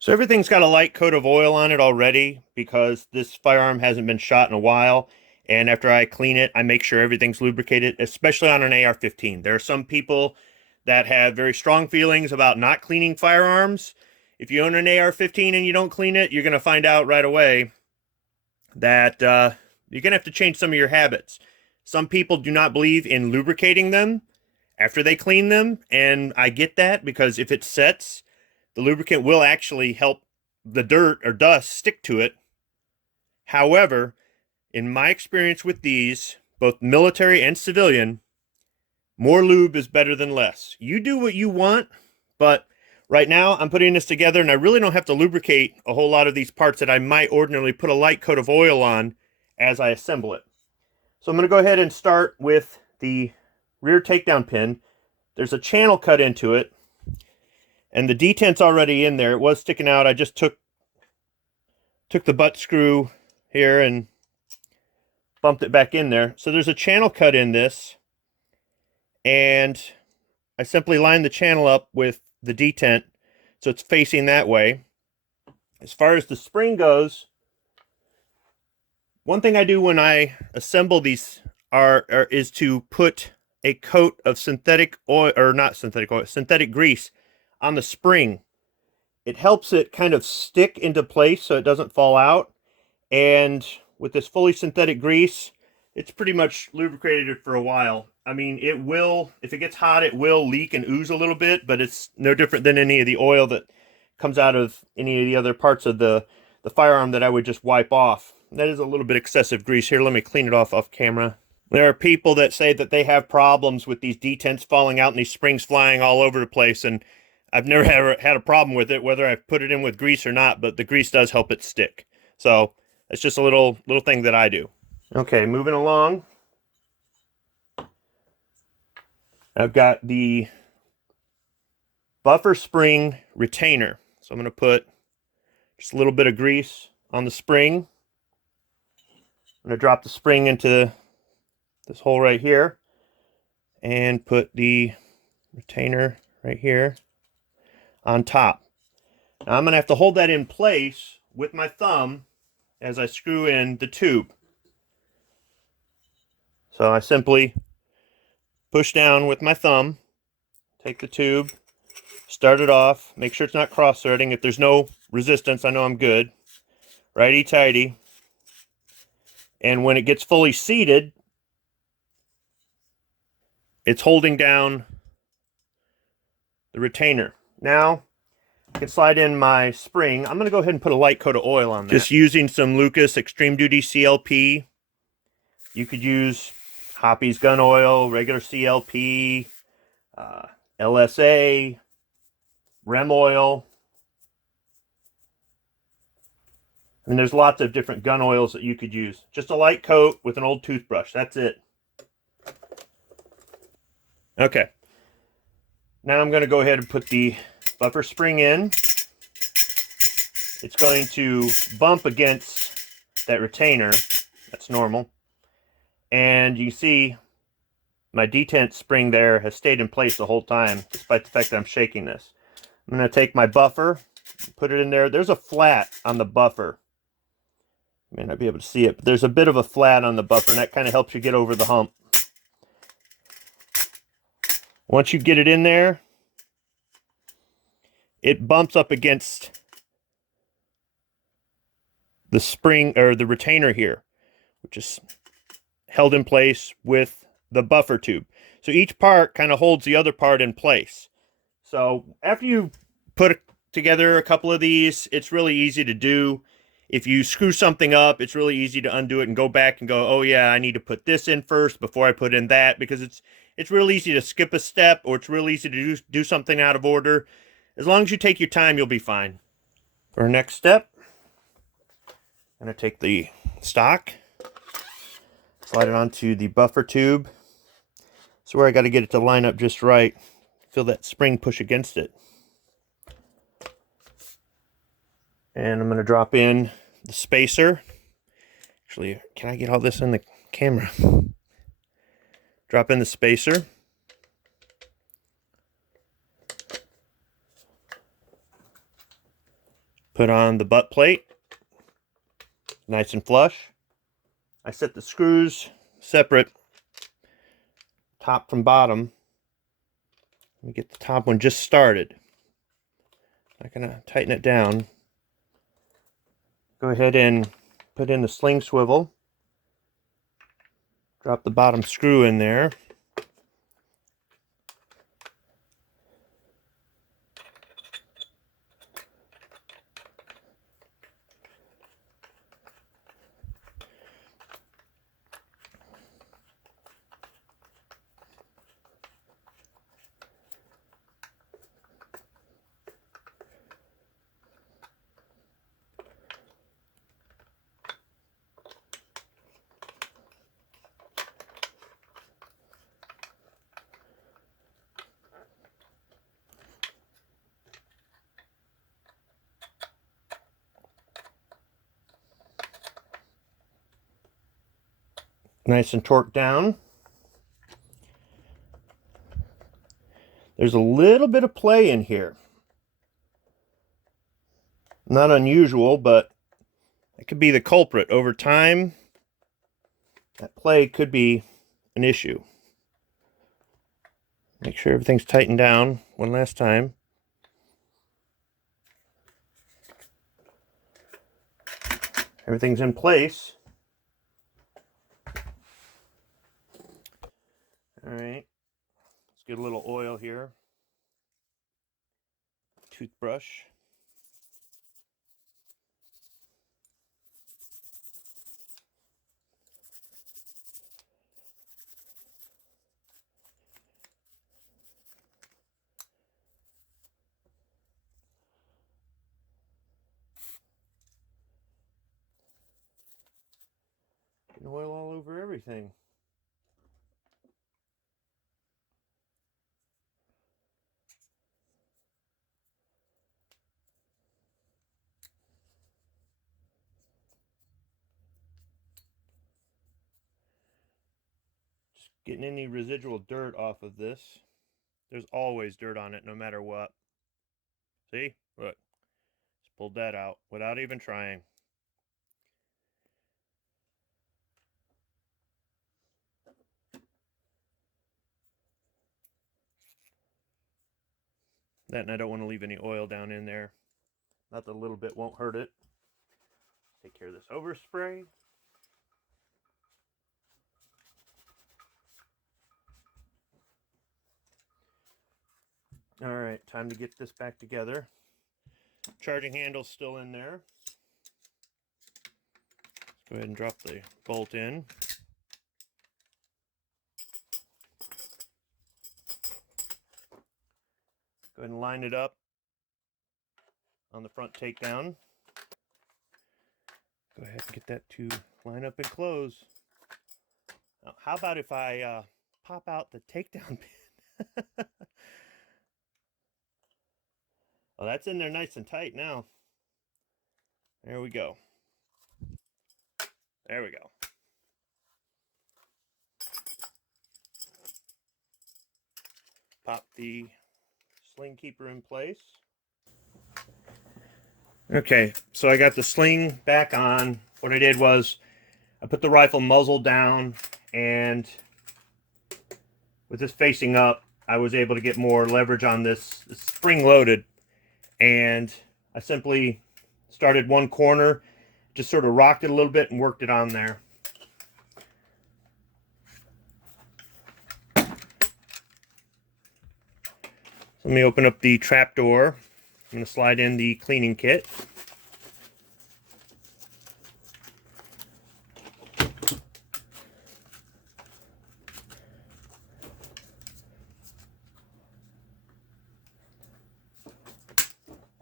So everything's got a light coat of oil on it already because this firearm hasn't been shot in a while. And after I clean it, I make sure everything's lubricated, especially on an AR-15. There are some people that have very strong feelings about not cleaning firearms. If you own an AR-15 and you don't clean it, you're going to find out right away that you're going to have to change some of your habits. Some people do not believe in lubricating them after they clean them, and I get that because if it sets, the lubricant will actually help the dirt or dust stick to it. However, in my experience with these, both military and civilian, more lube is better than less. You do what you want, but right now I'm putting this together and I really don't have to lubricate a whole lot of these parts that I might ordinarily put a light coat of oil on as I assemble it. So I'm going to go ahead and start with the rear takedown pin. There's a channel cut into it, and the detent's already in there. It was sticking out. I just took the butt screw here and bumped it back in there. So there's a channel cut in this, and I simply line the channel up with the detent so it's facing that way. As far as the spring goes, one thing I do when I assemble these is to put a coat of synthetic oil, or not synthetic oil, synthetic grease on the spring. It helps it kind of stick into place so it doesn't fall out. And with this fully synthetic grease, it's pretty much lubricated for a while. I mean, it will, if it gets hot, it will leak and ooze a little bit, but it's no different than any of the oil that comes out of any of the other parts of the firearm that I would just wipe off. That is a little bit excessive grease here. Let me clean it off camera. There are people that say that they have problems with these detents falling out and these springs flying all over the place, and I've never had a problem with it, whether I've put it in with grease or not, but the grease does help it stick. So it's just a little thing that I do. Okay, moving along. I've got the buffer spring retainer. So I'm going to put just a little bit of grease on the spring. I'm going to drop the spring into this hole right here and put the retainer right here on top. Now I'm going to have to hold that in place with my thumb as I screw in the tube. So I simply push down with my thumb, take the tube, start it off, make sure it's not cross-threading. If there's no resistance, I know I'm good. Righty-tighty. And when it gets fully seated, it's holding down the retainer. Now, I can slide in my spring. I'm going to go ahead and put a light coat of oil on that. Just using some Lucas Extreme Duty CLP. You could use Hoppy's gun oil, regular CLP, LSA, Rem oil. And there's lots of different gun oils that you could use. Just a light coat with an old toothbrush. That's it. Okay. Now I'm going to go ahead and put the buffer spring in. It's going to bump against that retainer. That's normal. And you see my detent spring there has stayed in place the whole time, despite the fact that I'm shaking this. I'm going to take my buffer, put it in there. There's a flat on the buffer. You may not be able to see it, but there's a bit of a flat on the buffer, and that kind of helps you get over the hump. Once you get it in there, it bumps up against the spring or the retainer here, which is held in place with the buffer tube. So each part kind of holds the other part in place. So after you put together a couple of these, it's really easy to do. If you screw something up, it's really easy to undo it and go back and go, oh yeah, I need to put this in first before I put in that, because it's real easy to skip a step, or it's real easy to do something out of order. As long as you take your time, you'll be fine. For our next step, I'm going to take the stock, slide it onto the buffer tube. So where I got to get it to line up just right. Feel that spring push against it. And I'm going to drop in the spacer. Actually, can I get all this in the camera? Drop in the spacer. Put on the butt plate, nice and flush. I set the screws separate, top from bottom. Let me get the top one just started. I'm gonna tighten it down. Go ahead and put in the sling swivel. Drop the bottom screw in there. Nice and torqued down. There's a little bit of play in here. Not unusual, but it could be the culprit. Over time, that play could be an issue. Make sure everything's tightened down one last time. Everything's in place. All right, let's get a little oil here. Toothbrush. Getting oil all over everything. Just getting any residual dirt off of this. There's always dirt on it no matter what. See? Look. Just pulled that out without even trying. That, and I don't want to leave any oil down in there. Not that a little bit won't hurt it. Take care of this overspray. All right, time to get this back together. Charging handle's still in there. Let's go ahead and drop the bolt in. Go ahead and line it up on the front takedown. Go ahead and get that to line up and close. Now, how about if I pop out the takedown pin? Well, that's in there nice and tight now. There we go. There we go. Pop the sling keeper in place. Okay, so I got the sling back on. What I did was I put the rifle muzzle down, and with this facing up, I was able to get more leverage on this. It's spring loaded, and I simply started one corner, just sort of rocked it a little bit and worked it on there. Let me open up the trap door. I'm going to slide in the cleaning kit.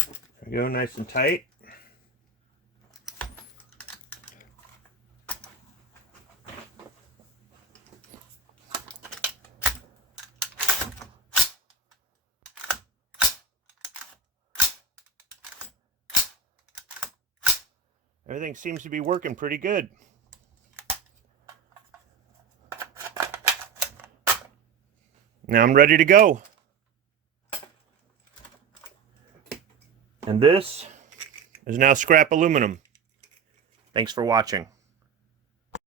There we go, nice and tight. Everything seems to be working pretty good. Now I'm ready to go. And this is now scrap aluminum. Thanks for watching.